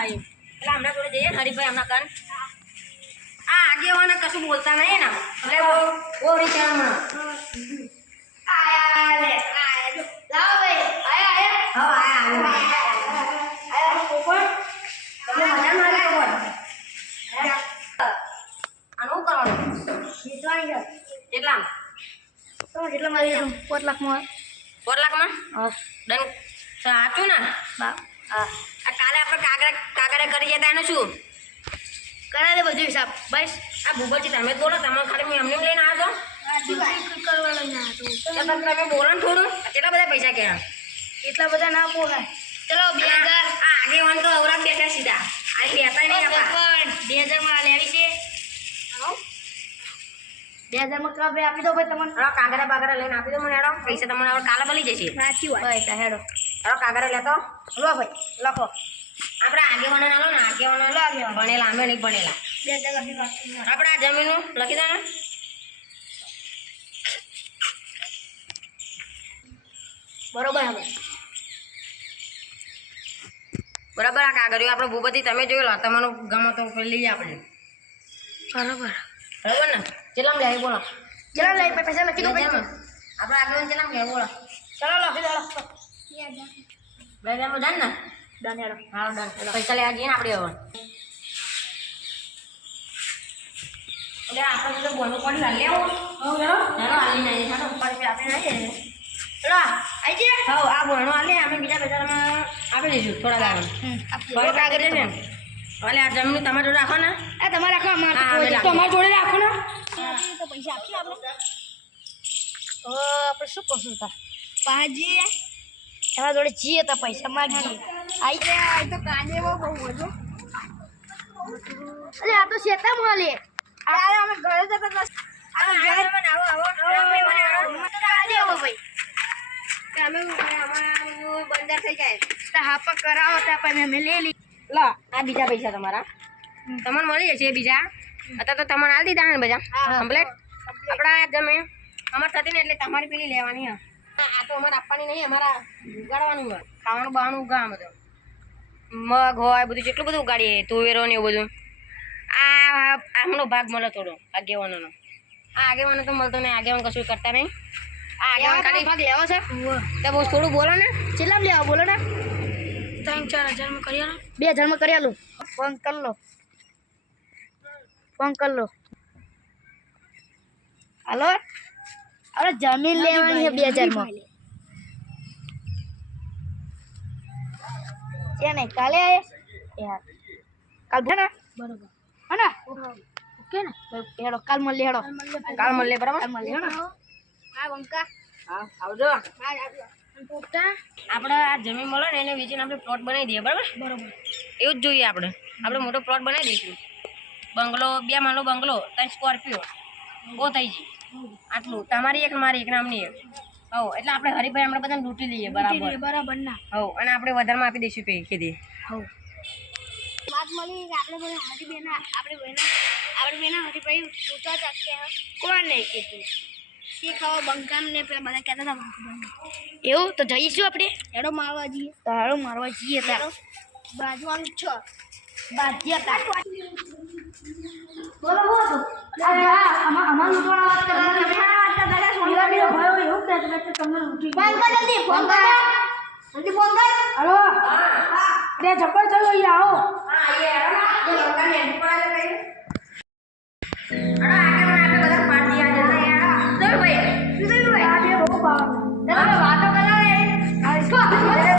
આવ્યો એટલે હમણાં જોડે જઈએ હરીભાઈ હમણાં કન આ આગેવાને કશું બોલતા નહીં ને એટલે ઓ વિચાર આયા લે આયા જો લાવ ભાઈ આયા આયા આયા કોણ તમે મજા મારે કોણ આનું કરવાનું જીતવાની છે કેટલા તો જેટલા મારી 4 લાખમાં 4 લાખમાં ડન સાચું ને આ કાલે આપણે કાગરે કરી જતા એનું શું કરાવી દે બધું હિસાબ બસ આ ભૂગોળજી તમે બોલો તમે ખાલી હું એમને લઈને આવ્યો કરવા લઈને આવ્યો તમે બોલો ને થોડું કેટલા બધા પૈસા કહેવા એટલા બધા ના પોહાય ચલો 2000 આ આગેવાન તો અવરાક બેઠા સીધા આ બેઠા નહીં આપા 2000 માં લેવી છે 2000 માં ક્લબ આપી દો ભાઈ તમને હેડો કાગરા બાગરા લઈને આપી દો મને હેડો પૈસા તમને હવે કાલે મળી જશે સાચી વાત ભાઈ હેડો હેડો કાગરા લેતો લો ભાઈ લખો આપણે આગેવાના ના લો ને આગેવાના લો આગેવાના ભણેલા અમે નહીં ભણેલા 2000 આપણે આ જમીનનું લખી દો ને બરોબર હવે બરાબર આ કાગળિયો આપણે ભૂપતિ તમે જોઈ લો તમારું ગમો તો લઈએ આપણે બરાબર બરાબર ને ચેલામ લે બોલો ચેલામ લે પૈસા લખી દો આપણે આગળ ચેલામ લે બોલો ચલો લખી દો બેજામાં ડન ને ડન હેડો હા ડન પૈસા લેવા જઈએ ને આપણે હવે એટલે આપણે તો બોલવું પડી હાલ લેવો હેડો હાલી નહીં હેડો આપણે નહીં ચલો આવી જાય હા આ બોલનો હાલે અમે બીજા બજારમાં આપી દઈશું થોડા દાડા કાગળ છે ને એટલે આ જમીન તમારે જોડે રાખો ને એ તમારે રાખો તમારે જોડે રાખો ને તો પૈસા આપીએ આપણે તો આપણે શું કરશું તા પાજી એના જોડે જઈએ તો પૈસા માગીએ આવી જાય તો કાજેમાં બહુ વધુ અરે આ તો શેતા મળે અરે અમે ઘરે જતા ભાઈ અમે બંદર થઈ જાય તો હાપા કરાવો તો આપણે અમે લઈ લઈએ લો આ બીજા પૈસા તમારા તમને મળી જશે બીજા અત્યારે તો તમને આલી દીધા ને બધા કમ્પ્લેટ આપણા જમીન અમારે થતી ને એટલે તમારી પેલી લેવાની હા આ તો અમારે આપવાની નહીં અમારા ઉગાડવાનું હોય ખાવાનું બહાનું ઉગાડવાનું બધું મગ હોય બધું જેટલું બધું ઉગાડીએ તુવેરો ને એવું બધું આ આમનો ભાગ મળે થોડો આગેવાનોનો આ આગેવાનો તો મળતો નહીં આગેવાન કશું કરતા નહીં આ આગેવાન ખાલી ભાગ લેવો છે તો બહુ થોડું બોલો ને કેટલા લેવા બોલો ને 3-4 હજારમાં કરી આલો 2000 માં કરી આલો ફોન કર લો હાલો અરે જમીન લેવાની છે 2000 માં છે ને કાલે આયે યાર કાલ ભણે બરોબર હને ઓકે ને હેડો કાલ મળીએ હેડો કાલ મળીએ બરાબર કાલ મળીએ હેડો હા બંકા હા આવજો આપણે આ જમીન મળે ને એને વેચીને આપણે પ્લોટ બનાવી દઈએ બરાબર બરોબર એવું જ જોઈએ આપણે મોટો પ્લોટ બનાવી દઈશું બંગલો 2 માળનો બંગલો 3 સ્કોર્પિયો બહુ થઈ જાય આટલું તમારી એક મારી એક નામની એક હો એટલે આપણે હરીભાઈ આપણે બધાને લૂંટી લઈએ બરાબર ના હો અને આપણે વધારમાં આપી દઈશું ખેતી હો વાત મળી કે આપણે બધા હરીભાઈ હરીભાઈ લૂંટા ચાકતે કોણ નહીં કીધું ખાવા બંકામ ને પેલા બધા કહેતા હતા એવું તો જઈશું આપણે હેડો મારવા જઈએ તો હેડો મારવા જઈએ તારો બાજવાનું છો બાજ્યા બોલો બોલો અરે અમાર લૂંટવાના વાત કરતા તમે વાત કરતા ભયો એવું કહેતા કે તમને લૂંટી ફોન કર જલ્દી ફોન કર હેલો હા અરે જબર થયો અહીં આવો હા એ હેડો ના એ બંકાને હેડ પડાલે કઈ